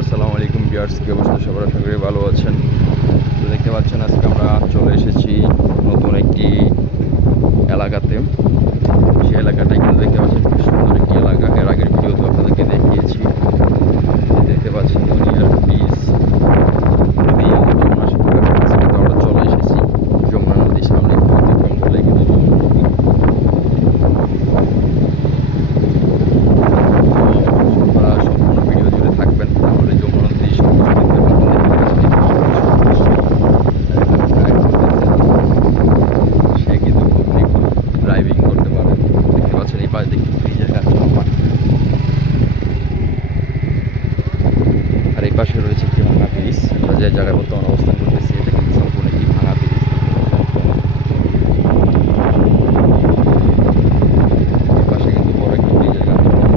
আসসালামু আলাইকুম ভিউয়ার্স, কি অবস্থা সবার? আশা করি ভালো আছেন। তো দেখতে পাচ্ছেন আজকে আমরা চলে এসেছি নতুন একটি এলাকাতে। সেই এলাকাটাই কিন্তু দেখতে পাচ্ছেন খুব সুন্দর একটি এলাকা। এর আগের ভিডিওতে আপনাদেরকে দেখিয়েছি। দেখতে পাচ্ছেন দুনিয়ার বীজ নদী কিন্তু আমরা চলে এসেছি যমুনা নদীর সামনে। অতিক্রম করলে কিন্তু যমুনা নদী। সম্পূর্ণ ভিডিও জুড়ে থাকবেন, তাহলে যমুনা নদী সব কিছু দেখতে পারবেন। সে কিন্তু খুব নিখুঁত ড্রাইভিং করতে পারে। দেখতে পাচ্ছেন এই পাশ দেখতে ব্রিজের কাজ চলমান, আর এই পাশে রয়েছে একটি ভাঙা ব্রিজ। আমরা যে জায়গায় বর্তমানে অবস্থান করতেছি এটা কিন্তু সম্পূর্ণ একটি ভাঙা ব্রিজ। এই পাশে কিন্তু বড় একটি ব্রিজের কাজ চলমান।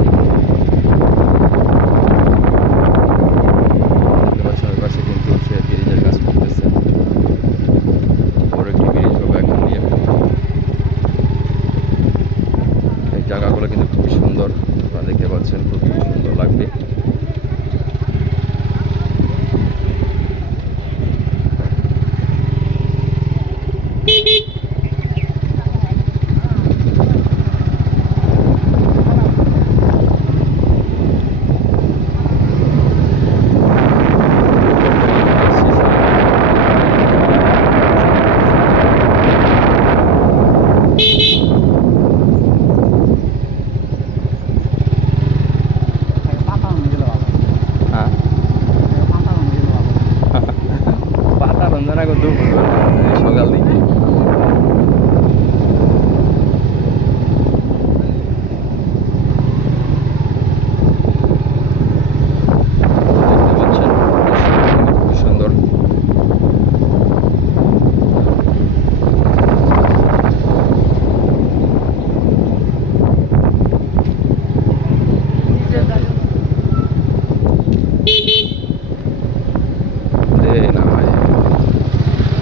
দেখতে পাচ্ছেন ওই পাশে কিন্তু সে ব্রিজের কাজ করতেছে। বড় একটি ব্রিজ হবে এখন দিয়ে। এই জায়গাগুলো কিন্তু খুবই সুন্দর, আপনারা দেখতে পাচ্ছেন খুবই সুন্দর লাগবে। হ্যাঁ, পাতা রঞ্জনা করতে সকাল দিকে দেখতে পাচ্ছেন খুবই সুন্দর। নামায়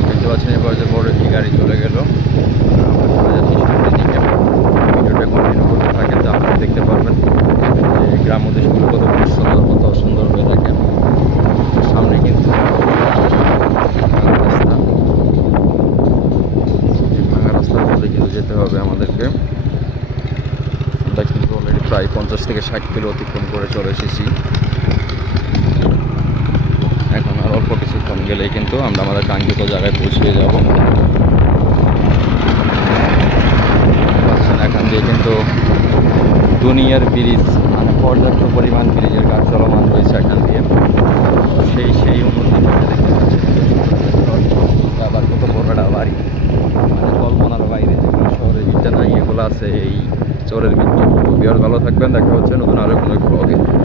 দেখতে পাচ্ছেন এবার যে বড় একটি গাড়ি চলে গেল। আমরা চলে যাচ্ছি সামনের দিকে। ভিডিওটা কন্টিনিউ করতে থাকেন, তাহলে দেখতে পারবেন যে গ্রাম্য দেশগুলো কত সুন্দর, কত সুন্দর হয়ে থাকে। সামনে কিন্তু ভাঙা রাস্তা, এই ভাঙা রাস্তার মধ্যে কিন্তু যেতে হবে আমাদেরকে। আমরা কিন্তু অলরেডি প্রায় 50 থেকে 60 কিলো অতিক্রম করে চলে এসেছি। এখন আর অল্প কিছুক্ষণ গেলেই কিন্তু আমরা আমাদের কাঙ্ক্ষিত জায়গায় পৌঁছে যাব। এখান দিয়ে কিন্তু দুনিয়ার ব্রিজ, মানে পর্যাপ্ত পরিমাণ ব্রিজের কাজ চলমান রয়েছে এখান দিয়ে। সেই উন্নতি দেখতে পাচ্ছেন আবার কত বড়টা বাড়ি, মানে কল্পনার বাইরে যেগুলো শহরের ভিতরে নাই এগুলো আছে এই চরের ভিতরে। তো বিয়ার ভালো থাকবেন, দেখা হচ্ছে নতুন আরো কোনো ব্লগে।